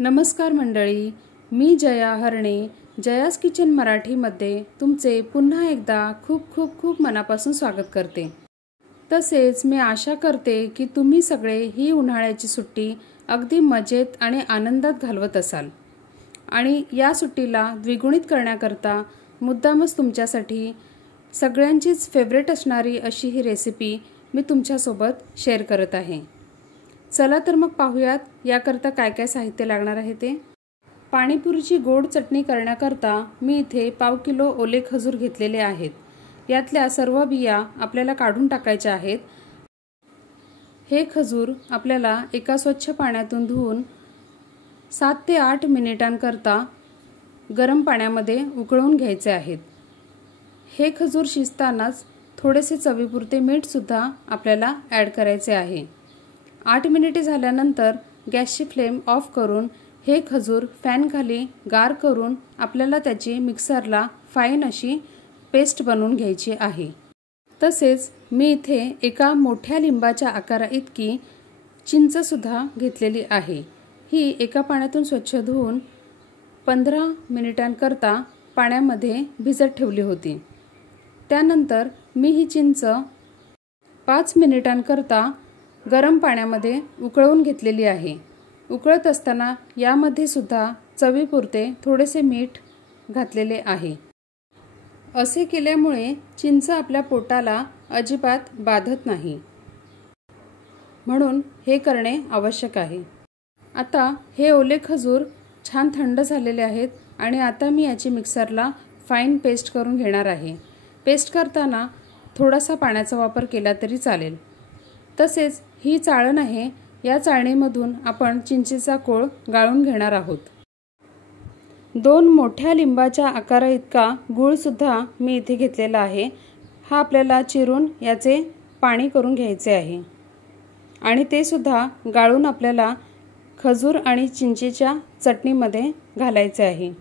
नमस्कार मंडळी, मी जया हरणे. जयास किचन मराठीमध्ये तुमचे पुन्हा एकदा खूप खूप खूप मनापासून स्वागत करते. तसेच मी आशा करते की तुम्ही सगळे ही उन्हाळ्याची सुट्टी अगदी मजेत आणि आनंदात घालवत असाल. आणि या सुट्टीला द्विगुणित करण्याकरता मुद्दामच तुमच्यासाठी सगळ्यांचीच फेवरेट असणारी अशी ही रेसिपी मी तुमच्यासोबत शेअर करत आहे. चला तर मग पाहूयात याकरता काय काय साहित्य लागणार आहे ते. पाणीपुरीची गोड चटणी करण्याकरता मी इथे 1/2 किलो ओले खजूर घेतलेले आहेत. यातल्या सर्व बिया आपल्याला काढून टाकायच्या आहेत. हे खजूर आपल्याला एका स्वच्छ पाण्यातून धुवून 7 ते 8 मिनिटांकरता गरम पाण्यामध्ये उकळून घ्यायचे आहेत. हे खजूर शिजतानाच थोडेसे चवीपुरते मीठ सुद्धा आपल्याला ॲड करायचे आहे. 8 मिनिटे झाल्यानंतर गॅसची फ्लेम ऑफ करून हे खजूर फॅनखाली गार करून आपल्याला त्याची मिक्सरला फाईन अशी पेस्ट बनवून घ्यायची आहे. तसेच मी इथे एका मोठ्या लिंबाच्या आकारा इतकी चिंचसुद्धा घेतलेली आहे. ही एका पाण्यातून स्वच्छ धुवून 15 मिनिटांकरता पाण्यामध्ये भिजत ठेवली होती. त्यानंतर मी ही चिंच 5 मिनिटांकरता गरम पाण्यामध्ये उकळवून घेतलेली आहे. उकळत असताना यामध्ये सुद्धा चवीपुरते थोडेसे मीठ घातलेले आहे. असे केल्यामुळे चिंच आपल्या पोटाला अजिबात बाधत नाही, म्हणून हे करणे आवश्यक आहे. आता हे ओले खजूर छान थंड झालेले आहेत आणि आता मी याची मिक्सरला फाईन पेस्ट करून घेणार आहे. पेस्ट करताना थोडासा पाण्याचा वापर केला तरी चालेल. तसेच ही चाळण आहे, या चाळणीमधून आपण चिंचेचा कोळ गाळून घेणार आहोत. 2 मोठ्या लिंबाच्या आकारा इतका गूळसुद्धा मी इथे घेतलेला आहे. हा आपल्याला चिरून याचे पाणी करून घ्यायचे आहे आणि ते सुद्धा गाळून आपल्याला खजूर आणि चिंचेच्या चटणीमध्ये घालायचे आहे.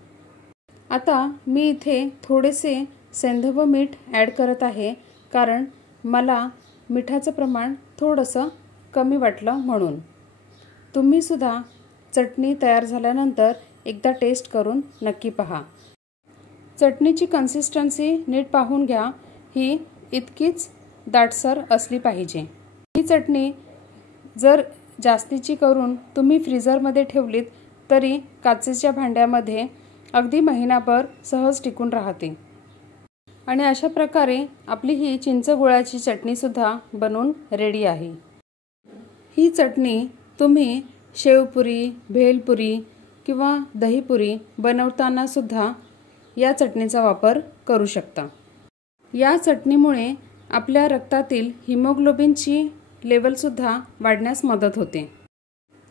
आता मी इथे थोडेसे सेंधव मीठ ॲड करत आहे, कारण मला मिठाचं प्रमाण थोडंसं कमी वाटलं म्हणून. तुम्ही सुद्धा चटणी तयार झाल्यानंतर एकदा टेस्ट करून नक्की पहा. चटणीची कन्सिस्टन्सी नीट पाहून घ्या. ही इतकीच दाटसर असली पाहिजे. ही चटणी जर जास्तीची करून तुम्ही फ्रीजरमध्ये ठेवलीत तरी काचेच्या भांड्यामध्ये अगदी महिनाभर सहज टिकून राहते. आणि अशा प्रकारे आपली ही चिंच गुळाची चटणीसुद्धा बनवून रेडी आहे. ही चटणी तुम्ही शेवपुरी, भेलपुरी किंवा दहीपुरी बनवताना सुद्धा या चटणीचा वापर करू शकता. या चटणीमुळे आपल्या रक्तातील हिमोग्लोबिनची लेवलसुद्धा वाढण्यास मदत होते.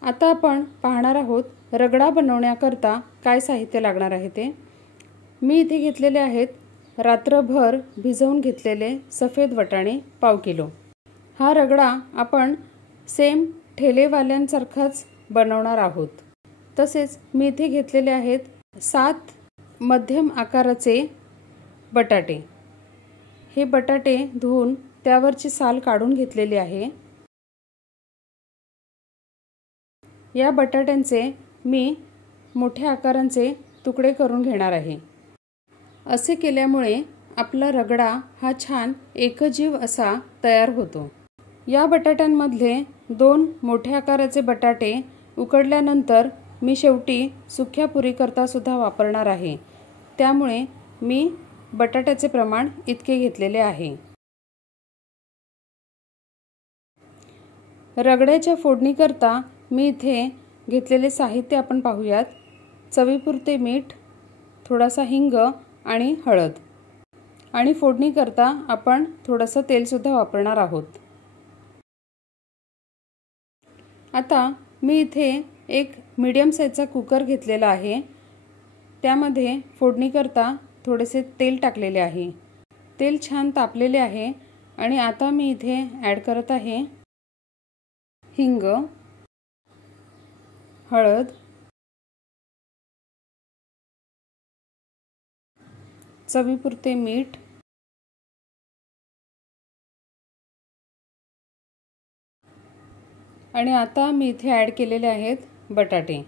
आता आपण पाहणार आहोत रगडा बनवण्याकरता काय साहित्य लागणार आहे ते. मी इथे घेतलेले आहेत रात्रभर भिजवून घेतलेले सफेद वाटाणे 1/2 किलो. हा रगडा आपण सेम ठेलेवाल्यांसारखाच बनवणार आहोत. तसेच मी इथे घेतलेले आहेत 7 मध्यम आकाराचे बटाटे. हे बटाटे धुवून त्यावरची साल काढून घेतलेली आहे. या बटाट्यांचे मी मोठ्या आकारांचे तुकडे करून घेणार आहे. असे केल्यामुळे आपला रगडा हा छान एकजीव असा तयार होतो. या बटाट्यांमधले 2 मोठ्या आकाराचे बटाटे उकडल्यानंतर मी शेवटी सुक्या पुरीकरता सुद्धा वापरणार आहे. त्यामुळे मी बटाट्याचे प्रमाण इतके घेतलेले आहे. रगड्याच्या फोडणीकरता मी इथे घेतलेले साहित्य आपण पाहूयात. चवीपुरते मीठ, थोडासा हिंग आणि हळद. आणि फोडणीकरता आपण थोडंसं तेलसुद्धा वापरणार आहोत. आता मी इथे एक मीडियम साईजचा कुकर घेतलेला आहे. त्यामध्ये फोडणीकरता थोडेसे तेल टाकलेले आहे. तेल छान तापलेले आहे आणि आता मी इथे ॲड करत आहे हिंग, हळद, चवीपुरते मीठ, आणि आता मी इथे ॲड केलेले आहेत बटाटे.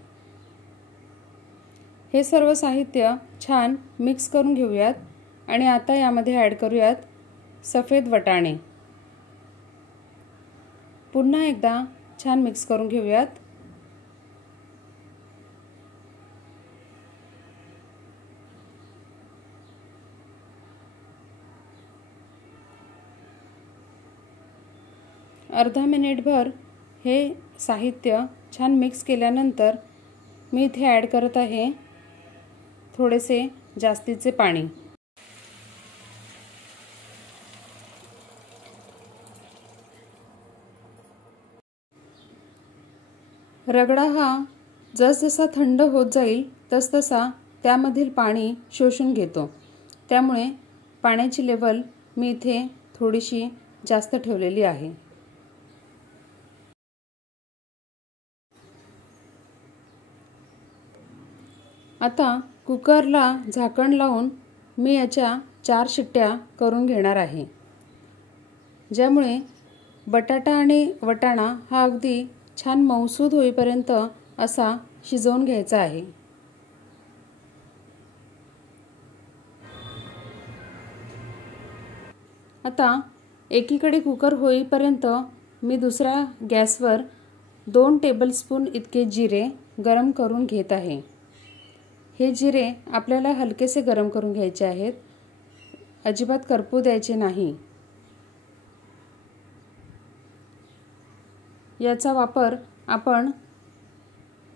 हे सर्व साहित्य छान मिक्स करून घेऊयात आणि आता यामध्ये ॲड करूयात सफेद वटाणे। पुन्हा एकदा छान मिक्स करून घेऊयात। अर्धा मिनिटभर हे साहित्य छान मिक्स केल्यानंतर मी इथे ॲड करत आहे थोडेसे जास्तीचे पाणी। रगडा हा जसजसा थंड होत जाईल तसतसा त्यामधील पाणी शोषून घेतो, त्यामुळे पाण्याची लेवल मी इथे थोडीशी जास्त ठेवलेली आहे। आता कुकरला झाकण लावून मी याच्या 4 शिट्ट्या करून घेणार आहे, ज्यामुळे बटाटा आणि वटाणा हा अगदी छान मऊसूद होईपर्यंत असा शिजवून घ्यायचा आहे। आता एकीकडे कुकर होईपर्यंत मी दुसऱ्या गॅसवर 2 टेबलस्पून इतके जिरे गरम करून घेत आहे। हे जिरे आपल्याला हलकेसे गरम करून घ्यायचे आहेत, अजिबात करपू द्यायचे नाही। याचा वापर आपण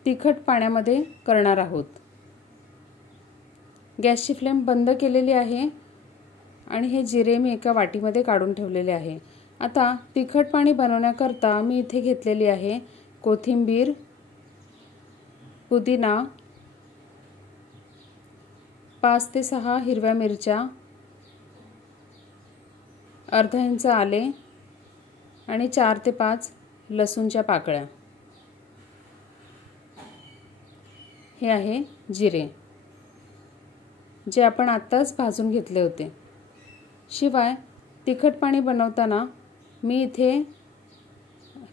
तिखट पाण्यामध्ये करणार आहोत। गॅसची फ्लेम बंद केलेली आहे आणि हे जिरे मी एका वाटीमध्ये काढून ठेवलेले आहे। आता तिखट पाणी बनवण्याकरता मी इथे घेतलेली आहे कोथिंबीर, पुदिना, 5 ते 6 हिरव्या मिरच्या, अर्धा इंच आले आणि 4 ते 5 लसूणच्या पाकळ्या। हे आहे जिरे, जे आपण आत्ताच भाजून घेतले होते। शिवाय तिखट पाणी बनवताना मी इथे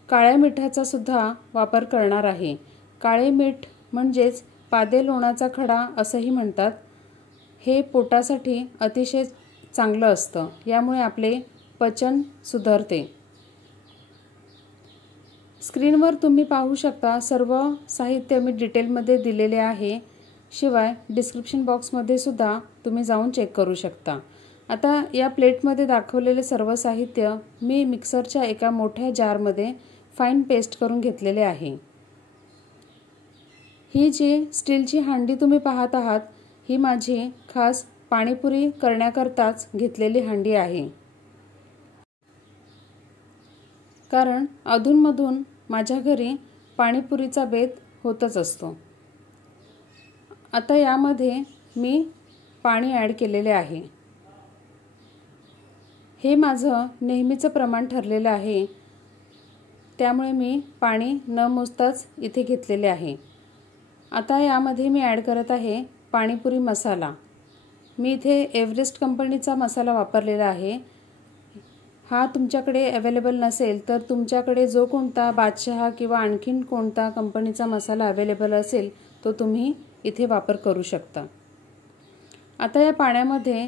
काळ्या मिठाचा सुद्धा वापर करणार आहे। काळे मीठ म्हणजेच पादे लोणाचा खडा असंही म्हणतात। हे पोटासाठी अतिशय चांगलं असतं, यामुळे आपले पचन सुधारते। स्क्रीनवर तुम्ही पाहू शकता सर्व साहित्य मी डिटेलमध्ये दिलेले आहे। शिवाय डिस्क्रिप्शन बॉक्समध्ये सुद्धा तुम्ही जाऊन चेक करू शकता। आता या प्लेटमध्ये दाखवलेले सर्व साहित्य मी मिक्सरच्या एका मोठ्या जारमध्ये फाईन पेस्ट करून घेतलेले आहे। ही जी स्टीलची हांडी तुम्ही पाहत आहात, ही माझी खास पाणीपुरी करण्याकरताच घेतलेली हांडी आहे, कारण अधूनमधून माझ्या घरी पाणीपुरीचा बेत होतच असतो। आता यामध्ये मी पाणी ॲड केलेले आहे। हे माझं नेहमीचं प्रमाण ठरलेलं आहे, त्यामुळे मी पाणी न मोजताच इथे घेतलेले आहे। आता यामध्ये मी ॲड करत आहे पाणीपुरी मसाला। मी इथे एव्हरेस्ट कंपनीचा मसाला वापरलेला आहे। हा तुमच्याकडे अवेलेबल नसेल तर तुमच्याकडे जो कोणता बादशहा किंवा आणखीन कोणता कंपनीचा मसाला अवेलेबल असेल तो तुम्ही इथे वापर करू शकता। आता या पाण्यामध्ये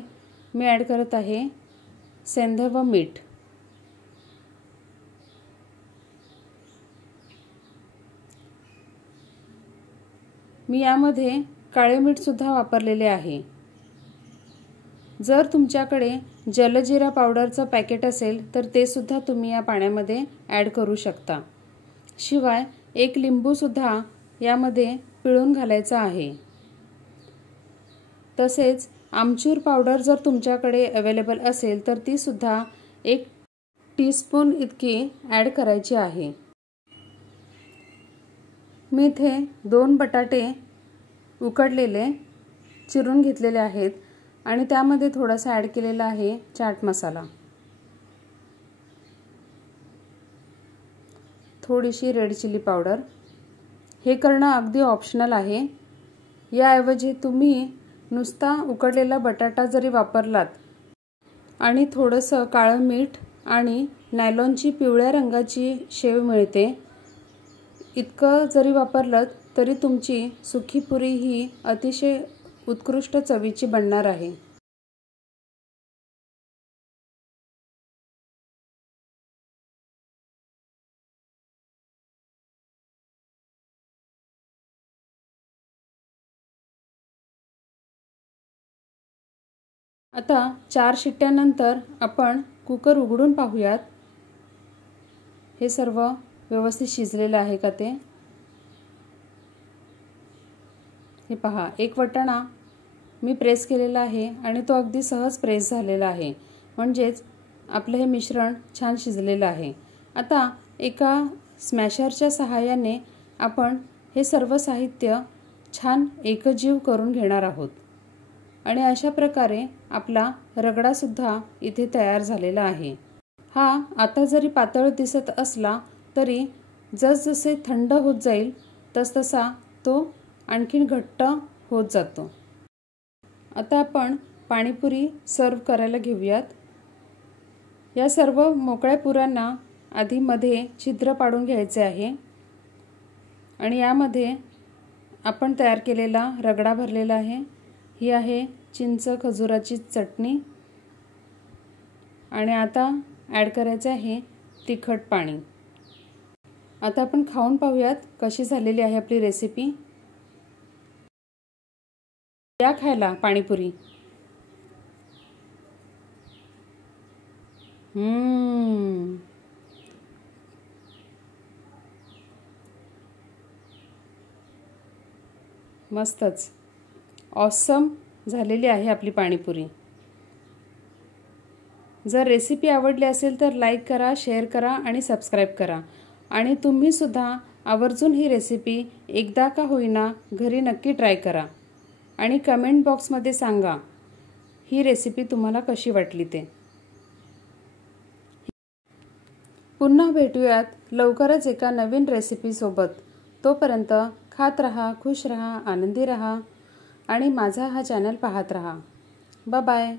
मी ॲड करत आहे सेंधव व मीठ। मी यामध्ये काळे मीठ सुद्धा वापरलेले आहे। जर तुमच्याकडे जलजिरा पावडरचं पॅकेट असेल तर ते सुद्धा तुम्ही या पाण्यामध्ये ॲड करू शकता। शिवाय 1 लिंबू सुद्धा यामध्ये पिळून घालायचा आहे। तसेच आमचूर पावडर जर तुमच्याकडे अवेलेबल असेल तर ती सुद्धा 1 टीस्पून इतकी ॲड करायची आहे। मी इथे 2 बटाटे उकडलेले चिरून घेतलेले आहेत आणि त्यामध्ये थोडासा ॲड केलेला आहे चाट मसाला, थोडीशी रेड चिली पावडर। हे करणं अगदी ऑप्शनल आहे। याऐवजी तुम्ही नुसता उकडलेला बटाटा जरी वापरलात आणि थोडंसं काळं मीठ आणि नायलॉनची पिवळ्या रंगाची शेव मिळते, इतकं जरी वापरलं तरी तुमची सुकी पुरी ही अतिशय उत्कृष्ट चवीची बनणार आहे। आता 4 शिट्ट्यानंतर आपण कुकर उघडून पाहूयात हे सर्व व्यवस्थित शिजलेले आहे का ते। हे पहा, एक वाटाणा मी प्रेस केलेला आहे आणि तो अगदी सहज प्रेस झालेला आहे, म्हणजेच आपले हे मिश्रण छान शिजलेले आहे। आता एका स्मॅशरच्या सहाय्याने आपण हे सर्व साहित्य छान एकजीव करून घेणार आहोत आणि अशा प्रकारे आपला रगडा सुद्धा इथे तयार झालेला आहे। हा आता जरी पातळ दिसत असला तरी जसजसे थंड होत जाईल तसतसा तो आणखीन घट्ट होत जातो। आता आपण पाणीपुरी सर्व करायला घेऊयात। या सर्व मोकळ्या पुऱ्यांना आधी मध्ये छिद्र पाडून घ्यायचे आहे आणि यामध्ये आपण तयार केलेला रगडा भरलेला आहे। ही आहे चिंच खजुराची चटणी आणि आता ॲड करायचे आहे तिखट पाणी। आता आपण खाऊन पाहूयात कशी झालेली आहे आपली रेसिपी। या खायला पाणीपुरी। मस्तच ऑसम झालेली आहे आपली पाणीपुरी। जर रेसिपी आवडली असेल तर लाईक करा, शेअर करा आणि सबस्क्राईब करा आणि तुम्ही सुद्धा आवर्जून ही रेसिपी एकदा का होईना घरी नक्की ट्राय करा आणि कमेंट बॉक्समध्ये सांगा ही रेसिपी तुम्हाला कशी वाटली ते। पुन्हा भेटूयात लवकरच एका नवीन रेसिपी सोबत। तोपर्यंत खात रहा, खुश रहा, आनंदी रहा आणि माझा हा चॅनल पाहत रहा। Bye bye.